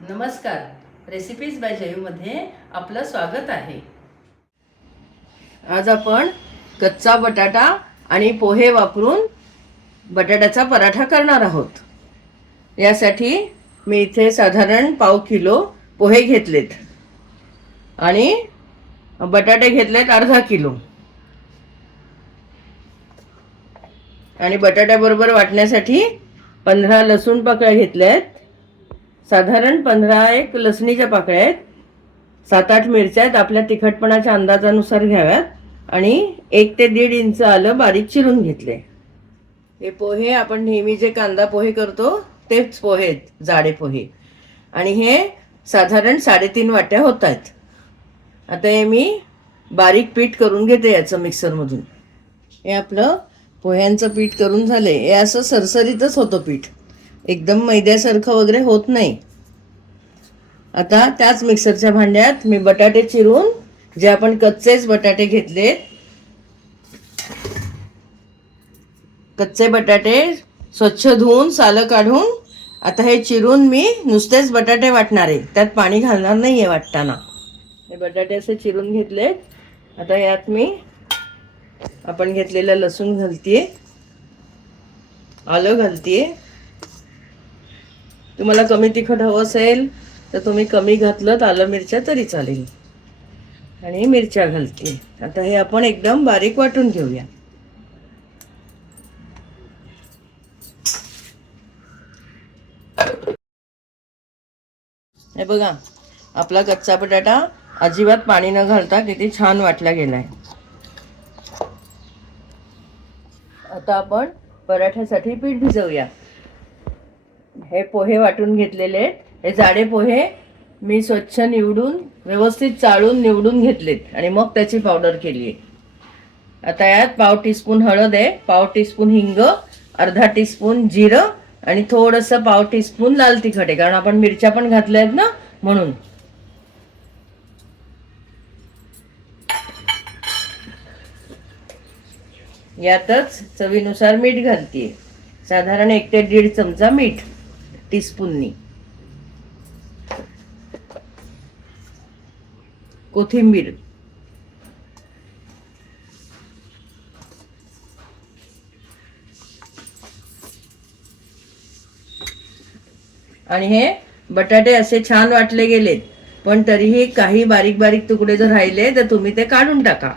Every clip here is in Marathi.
नमस्कार. रेसिपीज बाय जयूमध्ये आपलं स्वागत आहे. आज आपण कच्चा बटाटा आणि पोहे वापरून बटाट्याचा पराठा करणार आहोत. यासाठी मी इथे साधारण पाव किलो पोहे घेतलेत आणि बटाटे घेतलेत अर्धा किलो. आणि बटाट्याबरोबर वाटण्यासाठी 15 लसूण पाकळ्या घेतल्यात. साधारण 15 एक लसणीच्या पाकळ्या आहेत. 7-8 मिरच्या आहेत, आपल्या तिखटपणाच्या अंदाजानुसार घ्याव्यात. आणि 1 ते 1.5 इंच आलं बारीक चिरून घेतले. हे पोहे आपण नेहमी जे कांदा पोहे करतो तेच पोहे आहेत, जाडे पोहे. आणि हे साधारण 3.5 वाट्या होत आहेत. आता हे मी बारीक पीठ करून घेते याचं मिक्सरमधून. हे आपलं पोह्यांचं पीठ करून झाले. हे असं सरसरीतच होतं पीठ, एकदम मैद्यासारखं वगैरे होत नाही. आता त्याच मिक्सरच्या भांड्यात मी बटाटे चिरून, जे आपण कच्चेच बटाटे घेतले, कच्चे बटाटे स्वच्छ धुवून सालं काढून आता हे चिरून मी नुसतेच बटाटे वाटणार आहे, त्यात पाणी घालणार नाही आहे वाटताना. हे बटाटे असे चिरून घेतले. आता यात मी आपण घेतलेलं लसूण घालतीये, आलं घालतीये. तुम्हाला कमी तिखट हवं असेल तर तुम्ही कमी घातलं आलं मिरच्या तरी चालेल. आणि मिरच्या घालते. आता हे आपण एकदम बारीक वाटून घेऊया. हे बघा, आपला कच्चा बटाटा अजिबात पाणी न घालता किती छान वाटला गेलाय. आता आपण पराठ्यासाठी पीठ भिजवूया. हे पोहे वाटून घेतलेले, हे जाडे पोहे मी स्वच्छ निवडून व्यवस्थित चाळून निवडून घेतलेत आणि मग त्याची पावडर केली आहे. आता यात पाव टीस्पून हळद आहे, पाव टीस्पून हिंग, अर्धा टीस्पून जिरं आणि थोडंसं पाव टीस्पून लाल तिखट आहे, कारण आपण मिरच्या पण घातल्या आहेत ना म्हणून. यातच चवीनुसार मीठ घालतीये, साधारण 1 ते 1.5 चमचा मीठ टीस्पूननी. कोथिंबीर, आणि हे बटाटे असे छान वाटले गेलेत, पण तरीही काही बारीक बारीक तुकडे जर राहिले तर तुम्ही ते काढून टाका.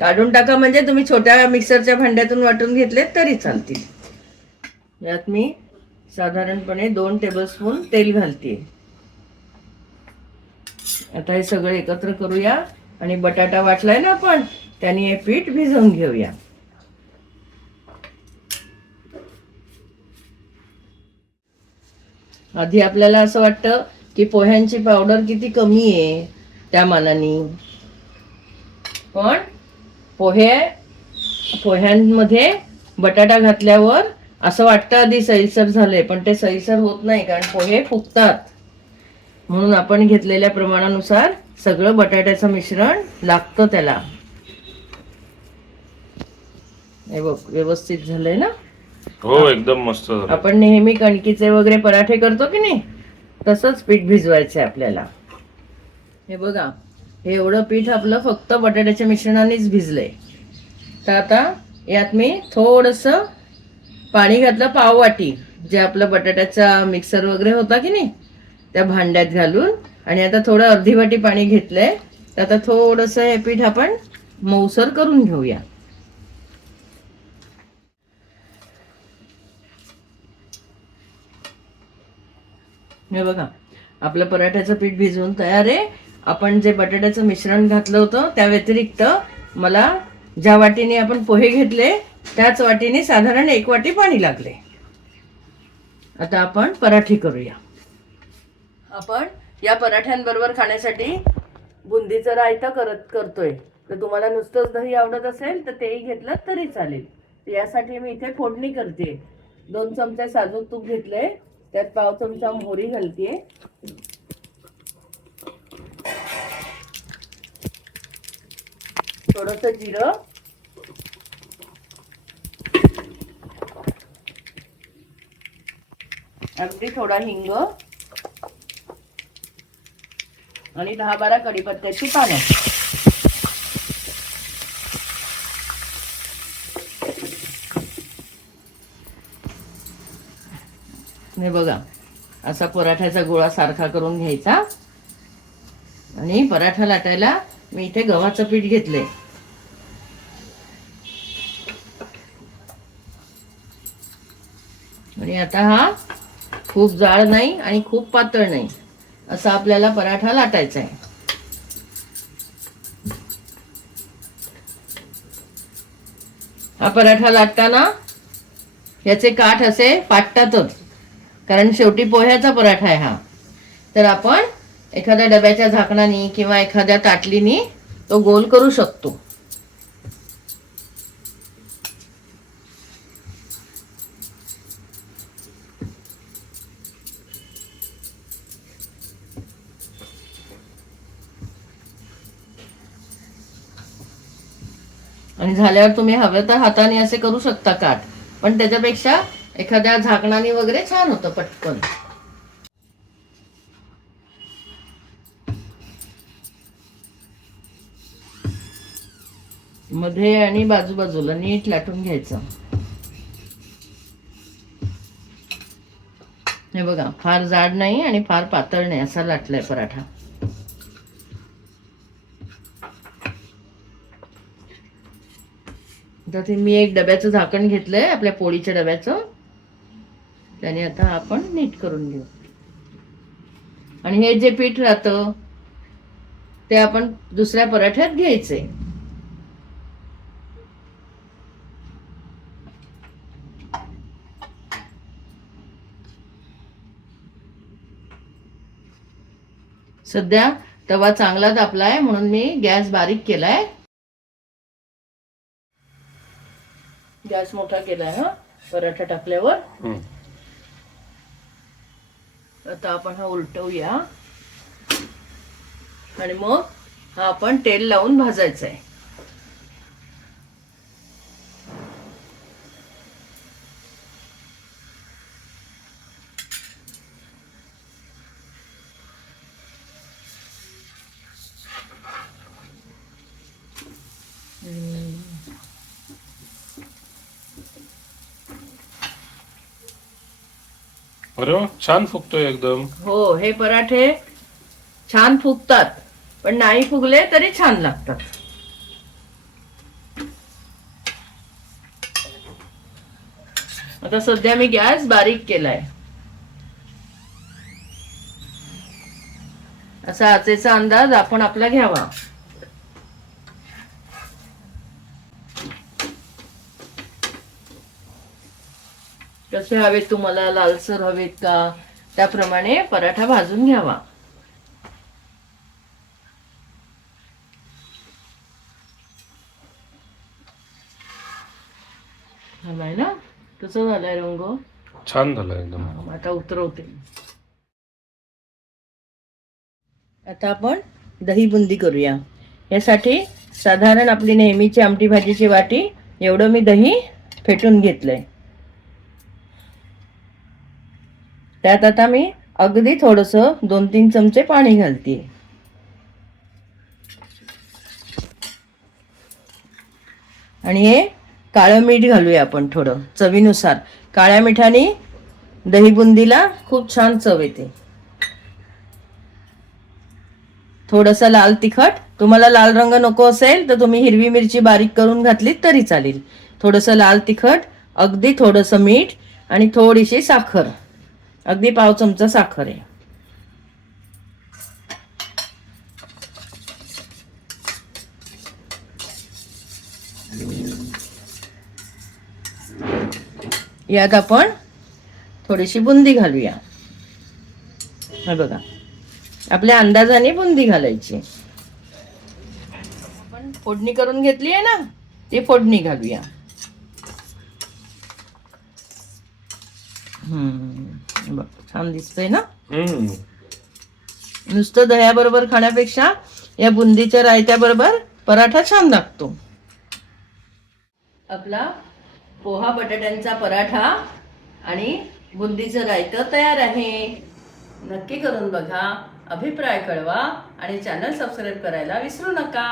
काढून टाका म्हणजे तुम्ही छोट्या मिक्सरच्या भांड्यातून वाटून घेतलेत तरी चालतील. यात मी साधारणपणे 2 टेबलस्पून तेल घालते. आता हे सगळं एकत्र करूया आणि बटाटा वाटलाय ना आपण, त्याने हे पीठ भिजवून घेऊया. आधी आपल्याला असं वाटतं की पोह्यांची पावडर किती कमी आहे त्या मानाने, पण पोह्यांमध्ये बटाटा घातल्यावर असं वाटतं आधी सैलसर झाले, पण ते सैलसर होत नाही, कारण पोहे फुगतात. म्हणून आपण घेतलेल्या प्रमाणानुसार सगळं बटाट्याचं मिश्रण लागतं त्याला. हे बघ, व्यवस्थित झालंय ना. हो, एकदम मस्त झालं. आपण नेहमी कणकीचे वगैरे पराठे करतो की नाही, तसंच पीठ भिजवायचं आहे आपल्याला. हे बघा, हे एवढं पीठ आपलं फक्त बटाट्याच्या मिश्रणानेच भिजलंय. तर आता यात मी थोडंसं पाणी घातलं, पाव वाटी, जे आपलं बटाट्याचा मिक्सर वगैरे होता की नाही त्या भांड्यात घालून. आणि आता थोडं अर्धी वाटी पाणी घेतलंय. तर आता थोडंसं हे पीठ आपण मऊसर करून घेऊया. हे बघा, आपलं पराठ्याचं पीठ भिजवून तयार आहे. आपण जे बटाट्याचं मिश्रण घातलं होतं त्या व्यतिरिक्त मला ज्या वाटीने आपण पोहे घेतले त्याच वाटीने साधारण 1 वाटी पाणी लागले. आता आपण पराठे करूया. आपण या पराठ्यांबरोबर खाण्यासाठी बुंदीचं रायता करतोय. तर तुम्हाला नुसतंच दही आवडत असेल तर तेही घेतलं तरी चालेल. यासाठी मी इथे फोडणी करते. 2 चमचे साजूक तूप घेतले, त्यात पाव चमचा मोहरी घालते, थोडंसं जिरं, अगदी थोडा हिंग आणि 10-12 कढीपत्त्याची पानं. हे बघा, असा पराठ्याचा गोळा सारखा करून घ्यायचा. आणि पराठा लाटायला मी इथे गव्हाचं पीठ घेतलंय. आणि आता हा खूप जाड नाही आणि खूप पातळ नाही असा आपल्याला पराठा लाटायचा आहे. हा पराठा लाटताना याचे काठ असे फाटतातच, कारण शेवटी पोह्याचा पराठा आहे हा. तर आपण एखाद्या डब्याच्या झाकणाने किंवा एखाद्या ताटलीने तो गोल करू शकतो. आणि झाल्यावर तुम्ही हवे तर हाताने असे करू शकता काठ, पण त्याच्यापेक्षा एखाद्या झाकणाने वगैरे छान होतं पटकन. मध्ये आणि बाजूबाजूला नीट लाटून घ्यायचं. हे बघा, फार जाड नाही आणि फार पातळ नाही असा लाटलाय पराठा. आता ते मी एक डब्याचं झाकण घेतलंय, आपल्या पोळीच्या डब्याचं. त्याने आता आपण नीट करून घेऊ. आणि हे जे पीठ राहतं ते आपण दुसऱ्या पराठ्यात घ्यायचे. सध्या तवा चांगला तापलाय म्हणून मी गॅस बारीक केलाय. गॅस मोठा केलाय हा पराठा टाकल्यावर. आता आपण हा उलटवूया आणि मग हा आपण तेल लावून भाजायचा आहे. अरे वा, छान फुगतोय एकदम. हो, हे पराठे छान फुगतात, पण नाही फुगले तरी छान लागतात. आता सध्या मी गॅस बारीक केलाय. असा आचेचा अंदाज आपण आपला घ्यावा. कसे हवेत तुम्हाला, लालसर हवेत का, त्याप्रमाणे पराठा भाजून घ्यावा. झालाय ना, कसं झालाय रंग? छान झालं एकदम. आता उतरवते. आता आपण दही बुंदी करूया. यासाठी साधारण आपली नेहमीची आमटी भाजीची वाटी एवढं मी दही फेटून घेतलंय. त्यात आता मी अगदी थोडंसं 2-3 चमचे पाणी घालते. आणि हे काळं मीठ घालूया आपण थोडं चवीनुसार. काळ्या मिठाने दही बुंदीला खूप छान चव येते. थोडंसं लाल तिखट, तुम्हाला लाल रंग नको असेल तर तुम्ही हिरवी मिरची बारीक करून घातलीत तरी चालेल. थोडंसं लाल तिखट, अगदी थोडंसं मीठ आणि थोडीशी साखर, अगदी 1/2 चमचा साखर आहे. यात आपण थोडीशी बुंदी घालूया. हे बघा, आपल्या अंदाजाने बुंदी घालायची. आपण फोडणी करून घेतली आहे ना, ती फोडणी घालूया. बघ, छान दिसतंय ना. नुसतं दह्याबरोबर खाण्यापेक्षा या बुंदीच्या रायत्या बरोबर पराठा छान लागतो. आपला पोहा बटाट्यांचा पराठा आणि बुंदीचं रायतं तयार आहे. नक्की करून बघा, अभिप्राय कळवा आणि चॅनल सबस्क्राईब करायला विसरू नका.